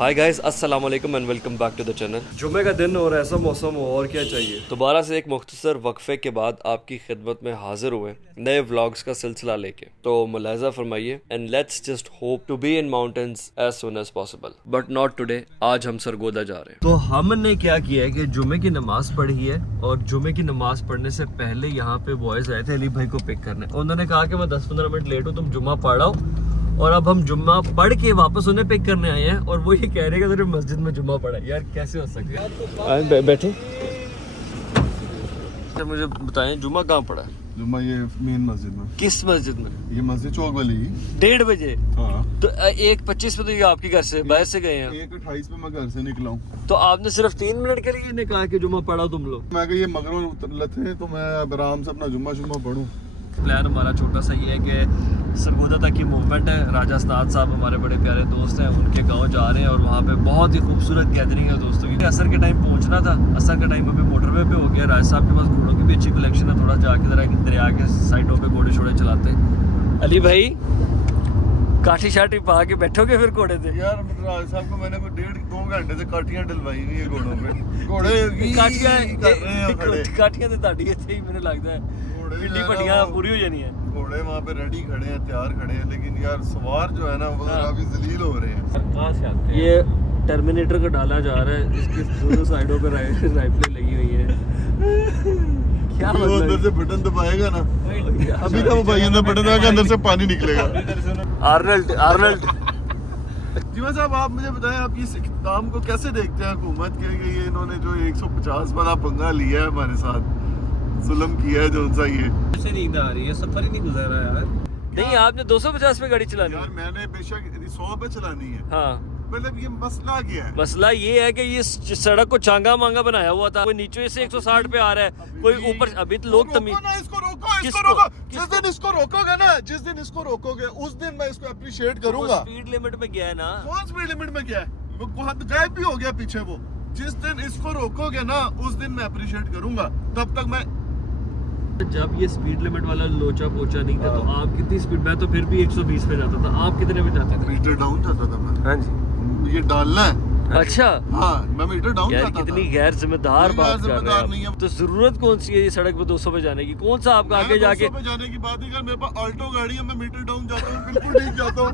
हाय guys, अस्सलाम वालेकुम and welcome back to the channel. जुमे का दिन और ऐसा मौसम हो और क्या चाहिए। दोबारा से एक मुख्तसर वक्फे के बाद आपकी खिदमत में हाजिर हुए नए व्लॉग्स का सिलसिला लेके। तो मुलाहिजा फरमाइए and let's just hope to be in mountains as soon as possible, but not today. आज हम सरगोदा जा रहे हैं। तो हमने क्या किया है कि जुमे की नमाज पढ़ी है और जुमे की नमाज पढ़ने से पहले यहाँ पे बॉयज आए थे अली भाई को पिक करने। उन्होंने कहा कि मैं 10-15 मिनट लेट हूँ, तुम जुम्मा पढ़ाओ। और अब हम जुम्मा पढ़ के वापस उन्हें पिक करने आए हैं और वो ये कह रहे हैं कि मस्जिद में जुम्मा पढ़ा। यार कैसे हो सकता है। बैठे मुझे बताएं जुम्मा कहाँ पढ़ा है। जुम्मा ये मेन मस्जिद में। किस मस्जिद में? ये मस्जिद चौक वाली 1:30 बजे। हाँ। तो 1:25 पे तो ये आपके घर से बाहर से गए हैं। 1:28 पे मैं घर से निकला हूँ। तो आपने सिर्फ 3 मिनट के लिए कहा कि जुम्मा पढ़ा तुम लोग। मैं ये मगरों लथे तो मैं अब आराम से अपना जुम्मा शुम्मा पढ़ूं। प्लान हमारा छोटा सा ये है कि सरगोदा तक की मूवमेंट है। राजस्थान साहब हमारे बड़े प्यारे दोस्त हैं, उनके गांव जा रहे हैं और वहाँ पे बहुत ही खूबसूरत गैदरिंग है दोस्तों की। असर के टाइम पहुँचना था, असर का टाइम अभी मोटरवे पे हो गया। राज साहब के पास घोड़ों की भी अच्छी कलेक्शन है, थोड़ा जाके जरा दरिया के साइडों पे घोड़े छोड़े चलाते। अली भाई काठी शाठी पा के बैठोगे फिर घोड़े थे। यार राज साहब को मैंने 1.5-2 घंटे से काठियां डलवाई हुई है घोड़ों पे। घोड़े काठियां तो ताड़ी इत्थे ही मैंने लगता है पिंडी पट्टियां पूरी हो जानी है। घोड़े वहाँ पे रेडी खड़े हैं, तैयार खड़े हैं, लेकिन यार सवार जो है ना वो काफी जलील हो रहे हैं। कहाँ से आते हैं? ये टर्मिनेटर का डाला जा रहा है, इसकी दोनों साइडों पे राइफलें लगी हुई है। क्या वो अंदर से बटन दबाएगा ना, अभी का वो भाई अंदर बटन दबाएगा, अंदर से पानी निकलेगा। आर्नल्ड जीवा साहब आप मुझे बताएं, आप इस इक़्तिदाम को कैसे देखते हैं हुकूमत के? ये इन्होंने जो 150 वाला पंगा लिया है हमारे साथ, जुल्म किया है जो सा ये से नींद आ रही है, सफर ही नहीं गुजर रहा यार। नहीं, आपने 250 पे गाड़ी चलानी है। यार मैंने बेशक 100 पे चलानी है। हाँ, मतलब ये मसला क्या है? मसला ये है कि ये सड़क को चांगा मांगा बनाया हुआ था। कोई नीचे से 160 पे आ रहा है, कोई ऊपर। अभी तो लोग इसको रोको। जिस दिन इसको रोकोगे ना, जिस दिन इसको रोकोगे उस दिन मैं इसको अप्रिशिएट करूंगा। स्पीड लिमिट में गया है ना। कौन स्पीड लिमिट में गया है? वो गायब भी हो गया पीछे वो। जिस दिन इसको रोकोगे ना उस दिन मैं अप्रिशिएट करूंगा, तब तक मैं। जब ये स्पीड लिमिट वाला लोचा पोचा नहीं था तो आप कितनी स्पीड? मैं तो फिर भी 120 पे जाता था। आप कितने पे जाते थे? मीटर डाउन जाता था मैं। हाँ जी, ये डालना है। अच्छा हाँ, मैं मीटर डाउन यार जाता था। कितनी गैर जिम्मेदार बात कर रहे नहीं हैं। है। तो जरूरत कौन सी है ये सड़क पे 200 पे जाने की? कौन सा आपका आगे जाके 200 पे जाने की बात नहीं कर। मेरे पास ऑल्टो गाड़ी है, मैं मीटर डाउन जाता हूँ, बिल्कुल ठीक जाता हूँ।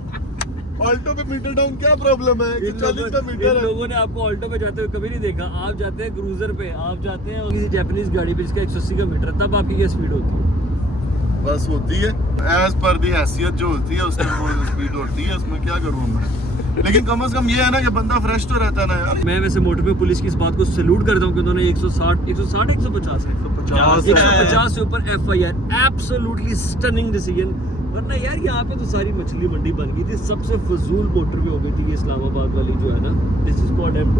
ऑल्टो पे मीटर डाउन क्या प्रॉब्लम है? 40 का मीटर है। लोगों ने आपको ऑल्टो पे जाते हुए कभी नहीं देखा। आप जाते हैं क्रूजर पे, आप जाते हैं किसी जापानीज गाड़ी पे जिसका 180 का मीटर, तब आपकी क्या स्पीड होती है? बस होती है एज पर दी हैसियत जो होती है उसकी वो स्पीड होती है, उसमें क्या करूँ मैं। लेकिन कम से कम ये है ना कि बंदा फ्रेश तो रहता है ना यार। मैं वैसे मोटरवे पुलिस की इस बात को सैल्यूट करता हूँ कि उन्होंने 150 से ऊपर FIR एब्सोल्युटली स्टनिंग डिसीजन। वरना यार यहाँ पे तो सारी मछली मंडी बन गई थी। सबसे फजूल मोटरवे हो गई थी ये इस्लामाबाद वाली जो है ना। This is called M2।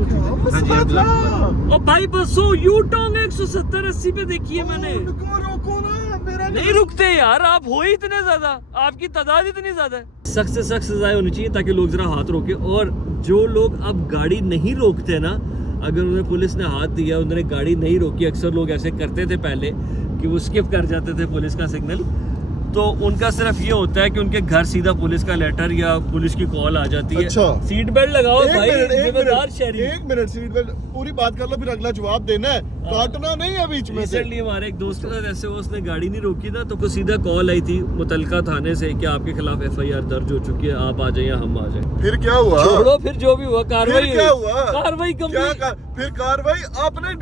ओ भाई बसो यू टर्न 170-80 पे देखिए मैंने। नहीं रुकते यार, आप हो ही इतने ज्यादा, आपकी तादाद इतनी ज्यादा है। सख्त से सख्त सजाएं होनी चाहिए ताकि लोग जरा हाथ रोके। और जो लोग अब गाड़ी नहीं रोकते ना, अगर उन्हें पुलिस ने हाथ दिया, उन्होंने गाड़ी नहीं रोकी, अक्सर लोग ऐसे करते थे पहले कि वो स्किप कर जाते थे पुलिस का सिग्नल, तो उनका सिर्फ ये होता है कि उनके घर सीधा पुलिस का लेटर या पुलिस की कॉल आ जाती है। अच्छा। सीट बेल्ट लगाओ भाई, जिम्मेदार शहरी। 1 मिनट, सीट बेल्ट पूरी बात कर लो, फिर अगला जवाब देना है, काटना नहीं है बीच में से। रिसेंटली हमारे एक दोस्त के साथ ऐसे उसने गाड़ी नहीं रोकी ना, तो सीधा कॉल आई थी मुतलका थाने से कि आपके खिलाफ FIR दर्ज हो चुकी है, आप आ जाए या हम आ जाए। फिर क्या हुआ? छोड़ो, फिर जो भी हुआ कार्रवाई। क्या हुआ? कार्रवाई फिर कार्रवाई आपने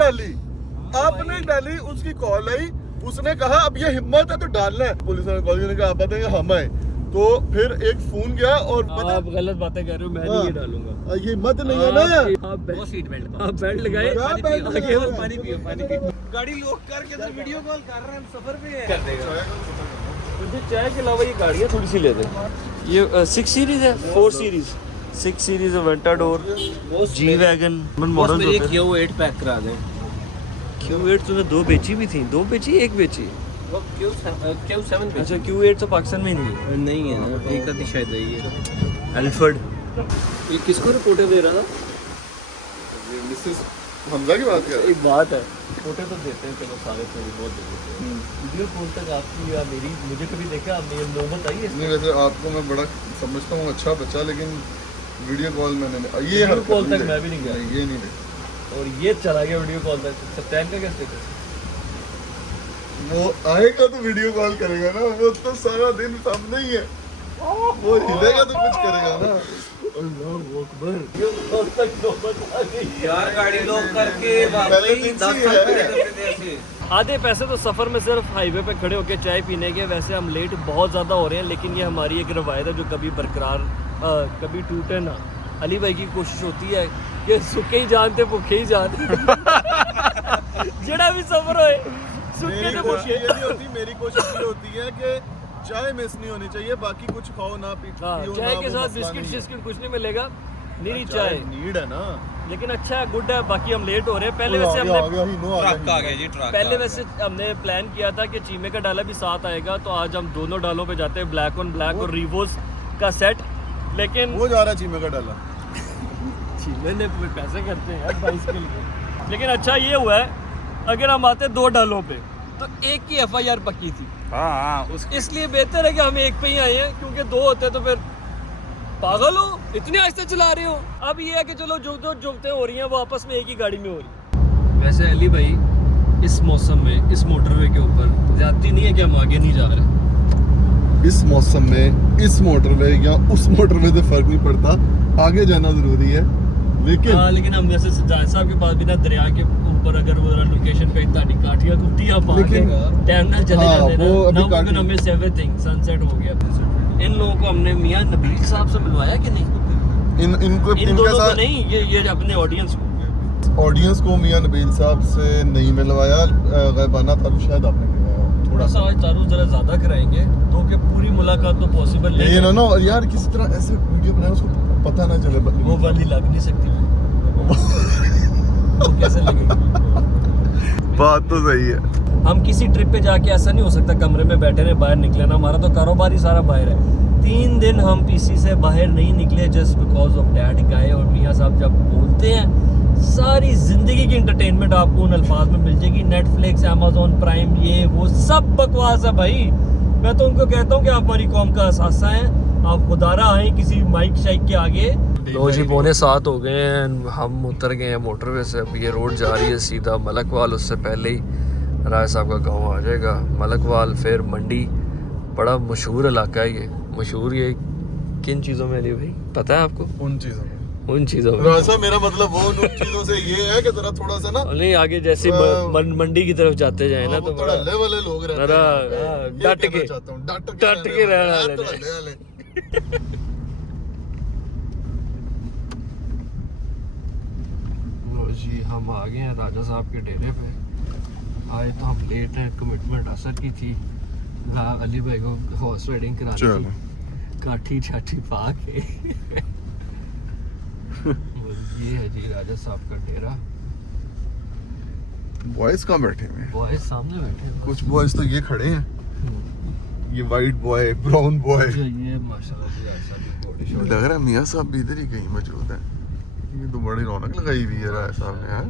डाली, उसकी कॉल आई, उसने कहा अब ये हिम्मत है तो डालना है। पुलिस ने कॉल ने कहा आप बताएंगे हम आए, तो फिर एक फोन गया और आप गलत बातें कर रहे हो, मैं नहीं ये डालूंगा। ये हिम्मत नहीं है ना यार। वो सीट बेल्ट आप बेल्ट लगाए, पानी पियो। गाड़ी लोग करके तो वीडियो कॉल कर रहे हैं, सफर पे है। कर देगा मुझे चाय के अलावा ये गाड़ियाँ थोड़ी सी ले दे। ये 6 सीरीज है, 4 series 6 series Aventador, G-Wagon model होते हैं। Q8 पैक करा दें। Q8 तूने 2 बेची भी थी? 2 बेची, 1 बेची? वो Q7 पे। अच्छा, Q8 तो पाकिस्तान में ही नहीं है ना, एक आधी शायद है ये। अल्फर्ड। ये किसको रिपोर्टर दे रहा था? मिसेस हमजा की बात कर। एक बात है, रिपोर्टर तो देते हैं, चलो सारे थोड़ी बहुत देते हैं। वीडियो कॉल तक आपकी या मेरी मुझे कभी देखा आपने ये नौबत आई है? नहीं, वैसे आपको मैं बड़ा समझता हूँ अच्छा बच्चा, लेकिन वीडियो कॉल मैंने ये वीडियो हरकत कॉल नहीं तक है। मैं भी नहीं गया। ये नहीं है। और ये चला गया वीडियो कॉल तक। सत्यान का क्या स्टेटस? वो आएगा तो वीडियो कॉल करेगा ना, वो तो सारा दिन सामने ही है, वो हिलेगा तो कुछ करेगा ना। अल्लाह अकबर, वीडियो कॉल तक नौबत आ गई यार गाड़ी लॉक करके पहले दिन से ही है। आधे पैसे तो सफ़र में सिर्फ हाईवे पे खड़े होकर चाय पीने के। वैसे हम लेट बहुत ज़्यादा हो रहे हैं, लेकिन ये हमारी एक रवायत है जो कभी बरकरार कभी टूटे ना। अली भाई की कोशिश होती है कि सुखे ही जान ते भुखे ही जान जड़ा भी सफ़र होए सुखे मेरी ते कोशिश भुखे। ये नहीं होती, मेरी कोशिश ये होती है कि चाय मिस नहीं होनी चाहिए, बाकी कुछ खाओ ना पियो हाँ, ना, चाय के वो साथ मसला बिस्किट नहीं है। शिस्किट कुछ नहीं मिलेगा, नीरी चाय चाय। नीड है ना। लेकिन अच्छा है, गुड है। बाकी हम लेट हो रहे हैं। पहले आ वैसे गया, हमने ही नो आ ट्रक गया आ गया जी, ट्रक पहले वैसे हमने प्लान किया था कि चीमे का डाला भी साथ आएगा, तो आज हम दोनों डालों पे जाते हैं, ब्लैक ऑन ब्लैक और रिवोस का सेट। लेकिन वो जा रहा है चीमे का डाला। चीमे ने पैसे करते हैं यार 22 के लिए। लेकिन अच्छा ये हुआ है, अगर हम आते 2 डालों पे तो एक की FIR पक्की थी। हाँ इसलिए बेहतर है कि हम एक पे ही आए हैं, क्योंकि 2 होते तो फिर पागल हो, इतने आहिस्ते चला रहे हो। अब ये है कि चलो जो जुगतें हो रही हैं वो आपस में एक ही गाड़ी में हो रही है। वैसे अली भाई, इस मौसम में इस मोटरवे के ऊपर ज्यादती नहीं है कि हम आगे नहीं जा रहे। इस मौसम में इस मोटरवे या उस मोटरवे से फर्क नहीं पड़ता, आगे जाना जरूरी है। लेकिन हाँ, लेकिन हम जैसे जाहिर साहब के पास भी ना दरिया के ऊपर अगर वो लोकेशन पे इतनी काठियाँ कुटियाँ पा के लेकिन टाइम ना चले हाँ, जाते वो अभी ना, काठी- हमें एवरीथिंग सनसेट हो गया। इन लोगों को हमने मियां नबील साहब से मिलवाया कि नहीं? इनको इन इनके दोनों को साथ नहीं, ये अपने ऑडियंस को। ऑडियंस को मियां नबील साहब से नहीं मिलवाया, गैबाना तारुफ शायद आपने मिलवाया थोड़ा सा आज तारुफ जरा ज्यादा कराएंगे तो कि पूरी मुलाकात तो पॉसिबल ये नहीं ना यार, किसी तरह ऐसे वीडियो बनाए उसको पता ना चले। वो वाली लग नहीं सकती वो कैसे लगेगी? बात तो सही है। हम किसी ट्रिप पे जाके ऐसा नहीं हो सकता कमरे में बैठे रहे, बाहर निकले ना। हमारा तो कारोबार ही सारा बाहर है। 3 दिन हम PC से बाहर नहीं निकले जस्ट बिकॉज ऑफ डैड गाय और मियाँ साहब जब बोलते हैं सारी जिंदगी की इंटरटेनमेंट आपको उन अल्फाज में मिल जाएगी। नेटफ्लिक्स, Amazon प्राइम, ये वो सब बकवास है भाई। मैं तो उनको कहता हूँ कि आप हमारी कौम का असासा हैं, आप खुदारा आए किसी माइक शाइक के आगे। लो जी, 6:45 हो गए हैं, हम उतर गए हैं मोटरवे से। अब ये रोड जा रही है सीधा मलकवाल। उससे पहले ही राय साहब का गांव आ जाएगा। मलकवाल फिर मंडी, बड़ा मशहूर इलाका है ये। मशहूर ये किन चीज़ों में अली भाई पता है आपको? उन चीजों में, उन चीज़ों में वैसा मेरा मतलब वो उन चीजों से ये है कि जरा थोड़ा सा ना, नहीं, आगे जैसे मंडी की तरफ जाते जाए ना वो तो थोड़ा हल्ले वाले लोग रहते जरा, हैं। हाँ, ये डट कहना के चाहता हूँ, डट के रहना रहना लेना। हल्ले वाले। लो जी, हम आ गए हैं राजा साहब के डेरे पे। आए तो हम लेट हैं, कमिटमेंट असर की थी। अली भाई को हॉर्स राइडिंग करानी चलो। थी, काठी छाठी पा के। ये है जी राजा साहब का डेरा। बॉयज कहाँ बैठे हुए हैं? बॉयज सामने बैठे हैं। कुछ बॉयज तो ये खड़े हैं, ये वाइट बॉय, ब्राउन बॉय। ये माशाल्लाह जी राजा साहब की बॉडी शॉट। लग रहा है मियाँ साहब भी इधर ही कहीं मौजूद है। ये तो बड़ी रौनक लगाई हुई है राय साहब ने। हाँ?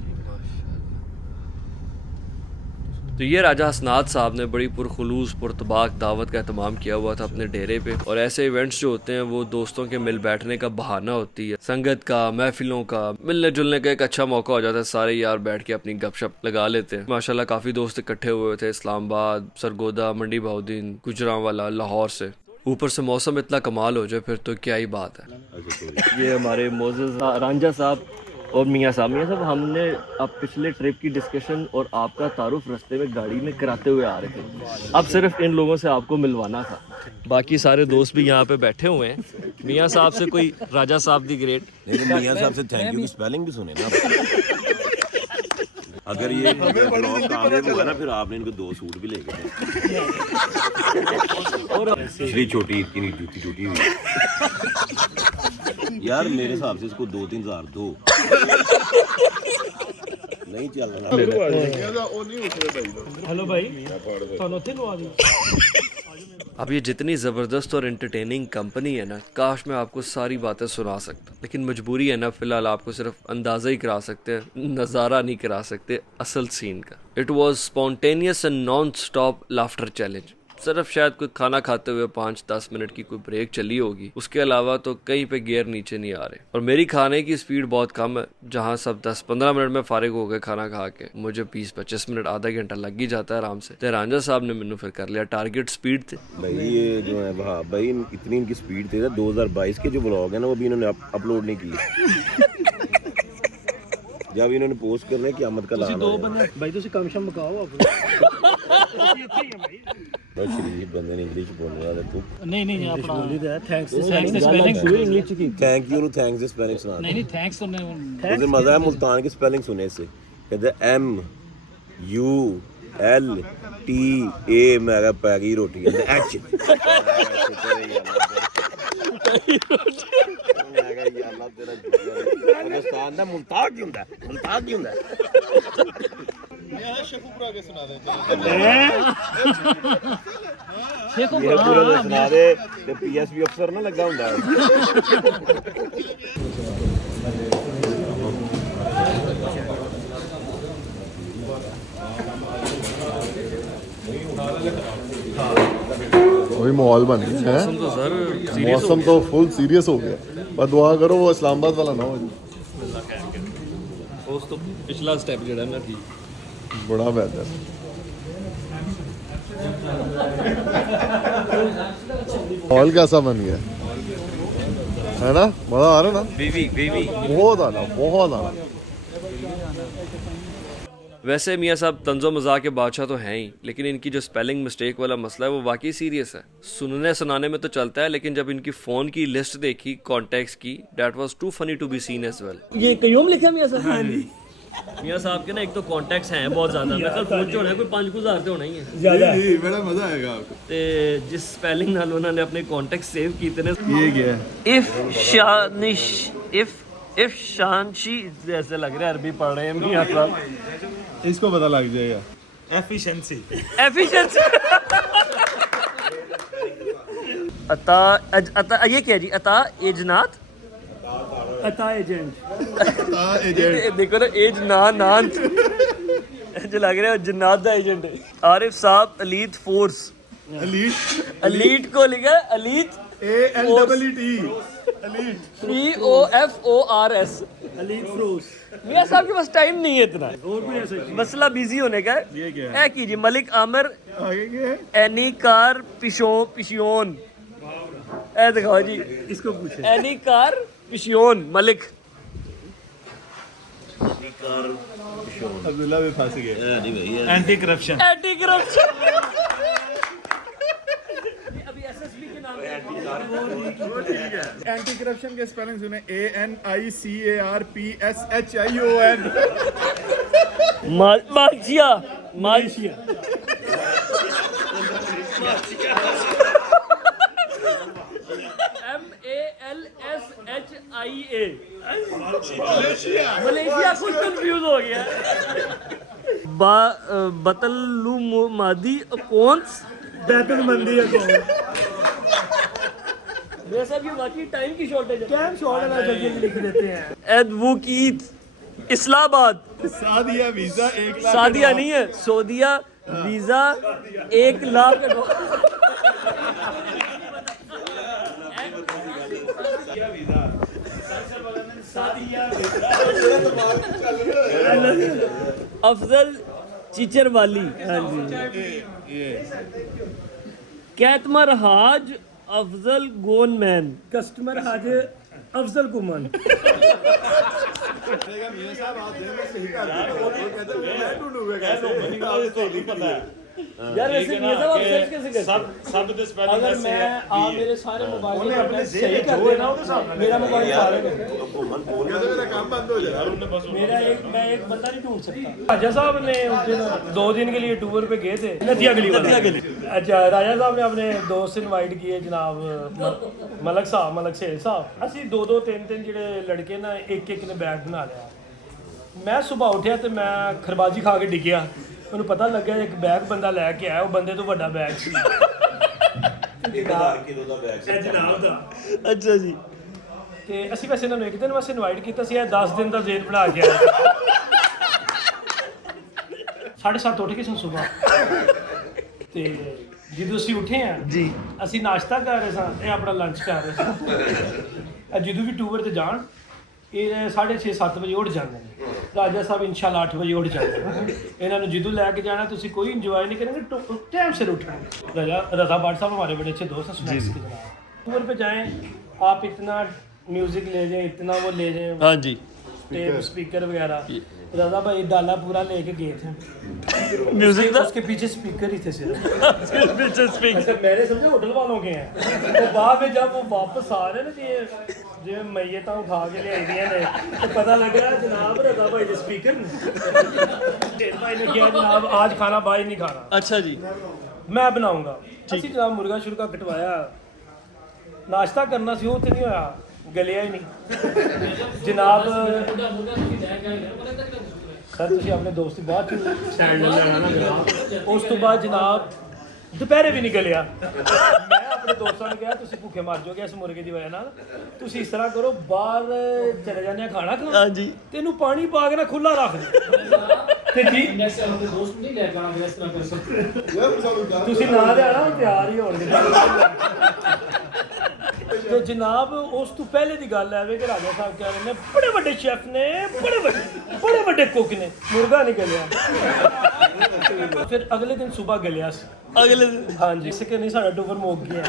तो ये राजा हसनात साहब ने बड़ी पुरखुलूस पुरतबाक दावत का एहतमाम किया हुआ था अपने डेरे पे। और ऐसे इवेंट्स जो होते हैं वो दोस्तों के मिल बैठने का बहाना होती है, संगत का, महफिलों का, मिलने जुलने का एक अच्छा मौका हो जाता है। सारे यार बैठ के अपनी गपशप लगा लेते हैं। माशाल्लाह काफ़ी दोस्त इकट्ठे हुए थे इस्लामाबाद, सरगोदा, मंडी बहाउद्दीन, गुजरांवाला, लाहौर से। ऊपर से मौसम इतना कमाल हो जाए फिर तो क्या ही बात है। ये हमारे मोज़ेज़ रांझा साहब और मियाँ साहब हमने अब पिछले ट्रिप की डिस्कशन और आपका तारुफ रास्ते में गाड़ी में कराते हुए आ रहे थे। अब सिर्फ इन लोगों से आपको मिलवाना था। बाकी सारे दोस्त भी यहाँ पे बैठे हुए हैं। मियाँ साहब से कोई राजा साहब दी ग्रेट। लेकिन मियाँ साहब से थैंक यू की स्पेलिंग भी सुने ना। अगर ये ब्लॉग कामयाब हुआ ना फिर आपने इनको 2 सूट भी लेके दिए। पिछली छोटी इतनी जूती टूटी हुई यार, मेरे हिसाब से इसको 2-3 हज़ार दो। नहीं चल रहा। हेलो भाई, अब ये जितनी ज़बरदस्त और एंटरटेनिंग कंपनी है ना, काश मैं आपको सारी बातें सुना सकता, लेकिन मजबूरी है ना। फ़िलहाल आपको सिर्फ अंदाज़ा ही करा सकते हैं, नज़ारा नहीं करा सकते असल सीन का। It was spontaneous and non stop laughter challenge. सिर्फ शायद कोई खाना खाते हुए 5-10 मिनट की कोई ब्रेक चली होगी, उसके अलावा तो कहीं पे गियर नीचे नहीं आ रहे। और मेरी खाने की स्पीड बहुत कम है, जहाँ सब 10-15 मिनट में फारिग हो गए खाना खा के, मुझे 20-25 मिनट आधा घंटा लग ही जाता है आराम से। तो रांझा साहब ने मैंने फिर कर लिया, टारगेट स्पीड थे भाई। ये जो है वहाँ भाई इतनी इनकी स्पीड थी ना, 2022 के जो व्लॉग है ना वो भी इन्होंने अपलोड नहीं किए। जब इन्होंने पोस्ट करने क़यामत का लाना है। भाई तुसी कम शम मकाओ आप बहुत शरीफ बंदे ने इंग्लिश बोल रहा है तू। नहीं अपना थैंक्स इंग्लिश की थैंक यू नु थैंक्स द स्पेलिंग सुना। नहीं थैंक्स तो नहीं मुझे मजा है मुल्तान की स्पेलिंग सुने से। कहते MULTA मेरा पैगी रोटी कहते H पाकिस्तान दा मुल्तान क्यों होंदा है? मुल्तान क्यों होंदा है? शेखुपुरा के सुना दे ये पूरा सुना दे ते PSP अफसर ना लगा हुंदा है। वही माहौल बन गया है। तो सर मौसम तो फुल सीरियस हो गया, पर दुआ करो वो इस्लामाबाद वाला ना हो जाए। उस तो पिछला स्टेप जेड़ा ना ठीक बड़ा बेहतर माहौल कैसा बन गया है ना, मजा आ रहा ना, बहुत आना। वैसे मियाँ साहब तंजो मजाक के बादशाह तो हैं ही, लेकिन इनकी जो स्पेलिंग मिस्टेक वाला मसला है वो वाकई सीरियस है। सुनने सुनाने में तो चलता है, लेकिन जब इनकी फ़ोन की लिस्ट देखी कॉन्टैक्ट्स की, that was too funny to be seen as well. ये कयूम लिखा मियां साहब। हां जी मियाँ साहब के ना एक तो कॉन्टैक्ट्स हैं बहुत ज़्यादा, मैं कल फोन होना है कोई 5,000 तो होना ही है ज्यादा बड़ा मजा आएगा आपको। ते जिस स्पेलिंग नाल उन्होंने अपने कॉन्टैक्ट सेव कीते ने, ये क्या है? इफ शानशी जैसे लग रहा है अरबी पढ़ रहे हैं मियाँ साहब। इसको पता लग जाएगा। एफिशिएंसी अता ये क्या जी, अता एजनात अता एजेंट देखो ना, एज नान जो लग रहा है जन्नात दा एजेंट है। आरिफ साहब एलीट फोर्स, एलीट को लिखा है एलीट POFORS अलीद फ्रोस। मियाँ साहब के पास टाइम नहीं है इतना, और कोई ऐसा मसला बिजी होने का है। ये क्या है? ए कीजिए मलिक आमिर आगे क्या है? एनी कार पिशियोन, ए दिखाओ जी, इसको पूछे एनी कार पिशियोन मलिक। अब्दुल्ला भी फंस गया। नहीं भाई एंटी करप्शन। एंटी करप्शन अभी एसएसबी के नाम एंटी करप्शन के स्पेलिंग सुने ANICARPSHION। मालशिया MALSHIA मलेशिया कुछ कंफ्यूज हो गया। बतलुमादी कौन्स बैतुलमंदी है कौन? मेरे साहब ये वाकई टाइम की शॉर्टेज है। क्या शॉर्ट है, जल्दी लिख देते हैं। एदवुकीत इस्लामाबाद, सादिया वीजा 1 लाख। सादिया नहीं है, सऊदिया वीजा 1 लाख। अफजल चिचर वाली, हाँ जी, कैतमर हाज अफजल गोनमैन, कस्टमर हाज अफजल कुमन। यार वैसे ये सब आप सर्च कैसे करते हैं? सब दे स्पेलिंग अगर मैं आप मेरे सारे मोबाइल में अपने सही कर देना मेरा मोबाइल मेरा काम बंद हो जाए। मेरा मैं एक बंदा नहीं ढूंढ सकता। राजा साहब ने उस दिन 2 दिन के लिए टूर पे गए थे नदिया गली। अच्छा, राजा साहब ने अपने दोस्त इनवाइट किए, जनाब मलक सेल साहब। ਅਸੀਂ 2-2 3-3 ਜਿਹੜੇ लड़के ना एक ने बैग बना लिया। मैं सुबह उठिया तो मैं खरबाजी खा के डिग्गिया, ਮੈਨੂੰ ਪਤਾ ਲੱਗਿਆ ਇੱਕ ਬੈਗ ਬੰਦਾ ਲੈ ਕੇ ਆਇਆ, ਉਹ ਬੰਦੇ ਤੋਂ ਵੱਡਾ ਬੈਗ ਸੀ। ਜਨਾਬ ਦਾ। ਅੱਛਾ ਜੀ। ਤੇ ਅਸੀਂ ਵੈਸੇ ਇਹਨਾਂ ਨੂੰ ਇੱਕ ਦਿਨ ਵਾਸਤੇ ਇਨਵਾਈਟ ਕੀਤਾ ਸੀ, ਇਹ 10 ਦਿਨ ਦਾ ਜ਼ੇਨ ਬਣਾ ਕੇ ਆਇਆ। 7:30 ਉੱਠ ਕੇ ਸੀ ਸੁਬਹ ਤੇ ਜਦੋਂ ਅਸੀਂ ਉੱਠੇ ਆ ਜੀ, ਅਸੀਂ ਨਾਸ਼ਤਾ ਕਰ ਰਹੇ ਸਾਂ, ਇਹ ਆਪਣਾ ਲੰਚ ਕਰ ਰਹੇ ਸਾਂ। ਜਦੋਂ ਵੀ ਟੂਰ ਤੇ ਜਾਣ ਇਹ 6:30-7 ਵਜੇ ਉੱਠ ਜਾਂਦੇ ਨੇ। ਰਾਜਾ ਸਾਹਿਬ ਇਨਸ਼ਾਅੱਲਾ 8 ਵਜੇ ਉੱਠ ਜਾਂਦੇ ਨੇ। ਇਹਨਾਂ ਨੂੰ ਜਦੋਂ ਲੈ ਕੇ ਜਾਣਾ ਤੁਸੀਂ कोई इंजॉय नहीं करेंगे, टाइम से उठेंगे। रजा भाट साहब हमारे बड़े अच्छे दोस्त हैं स्नैक्स के जनाब। टूर पे जाएं आप, इतना म्यूजिक ले जाएं, इतना वो ले जाएं, हाँ जी, टेप स्पीकर वगैरह। रजा भाई डाला पूरा लेके गए थे म्यूजिक का उसके पीछे स्पीकर ही थे सिर्फ। पीछे स्पीकर। अच्छा, मैंने समझा होटल वालों के हैं। तो बाद में जब वो वापस आ रहे ना जो मैयत उठा के ले आई दियां ने, तो पता लग रहा है जनाब रजा भाई के स्पीकर भाई ने किया जनाब आज खाना भाई नहीं खाना, अच्छा जी, मैं बनाऊंगा। ਅਸੀਂ जनाब मुर्गा शुर्गा कटवाया, नाश्ता करना सी वो तो नहीं होया, गलिया ही नहीं जनाब। सर ਤੁਸੀਂ ਆਪਣੇ ਦੋਸਤ ਦੀ ਬਾਅਦ ਚ ਸਟੈਂਡ ਲੈਣਾ ਨਾ ਜਨਾਬ। ਉਸ ਤੋਂ ਬਾਅਦ ਜਨਾਬ ਦੁਪਹਿਰੇ ਵੀ ਨਹੀਂ ਗਲਿਆ। ਮੈਂ ਆਪਣੇ ਦੋਸਤਾਂ ਨੂੰ ਕਿਹਾ ਤੁਸੀਂ ਭੁੱਖੇ ਮਰ ਜਾਓਗੇ ਇਸ ਮੁਰਗੇ ਦੀ ਵਜ੍ਹਾ ਨਾਲ, ਤੁਸੀਂ ਇਸ ਤਰ੍ਹਾਂ ਕਰੋ ਬਾਹਰ ਚਲੇ ਜਾਂਦੇ ਆ ਖਾਣਾ ਖਾਣ। ਹਾਂਜੀ, ਤੈਨੂੰ ਪਾਣੀ ਪਾ ਕੇ ਨਾ ਖੁੱਲਾ ਰੱਖ ਦੇ ਤੇ ਠੀਕ ਦੋਸਤ ਨਹੀਂ ਲੈ ਕੇ ਆਉਣਾ ਇਸ ਤਰ੍ਹਾਂ ਕਰ ਸਕਦੇ। ਤੁਸੀਂ ਨਾ ਲਿਆਣਾ ਤਿਆਰ ਹੀ ਹੋਣਗੇ। ਤੇ ਜਨਾਬ ਉਸ ਤੋਂ ਪਹਿਲੇ ਦੀ ਗੱਲ ਹੈ ਕਿ ਰਾਜਾ ਸਾਹਿਬ ਕਹਿ ਰਹੇ ਨੇ ਬੜੇ ਵੱਡੇ ਸ਼ੈਫ ਨੇ, ਬੜੇ ਵੱਡੇ ਕੁੱਕ ਨੇ, ਮੁਰਗਾ ਨਹੀਂ ਗਲਿਆ। ਫਿਰ ਅਗਲੇ ਦਿਨ ਸਵੇਰ ਗਲਿਆ ਸੀ। अगले दिन। हाँ जी, इसके नहीं सारा टूर मुक गया।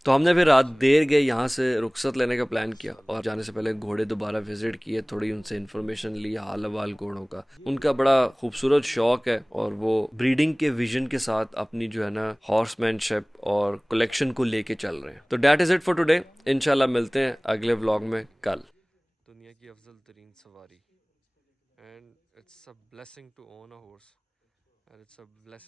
तो हमने फिर रात देर गए यहाँ से रुखसत लेने का प्लान किया और जाने से पहले घोड़े दोबारा विजिट किए, थोड़ी उनसे इन्फॉर्मेशन ली हाल अहवाल घोड़ों का। उनका बड़ा खूबसूरत शौक है और वो ब्रीडिंग के विजन के साथ अपनी जो है ना हॉर्समैनशिप और कलेक्शन को लेके चल रहे हैं। तो that is it for today. इंशाल्लाह मिलते हैं अगले व्लॉग में कल। दुनिया की अफजल तरीन सवारी, and it's a blessing to own a horse, and it's a blessing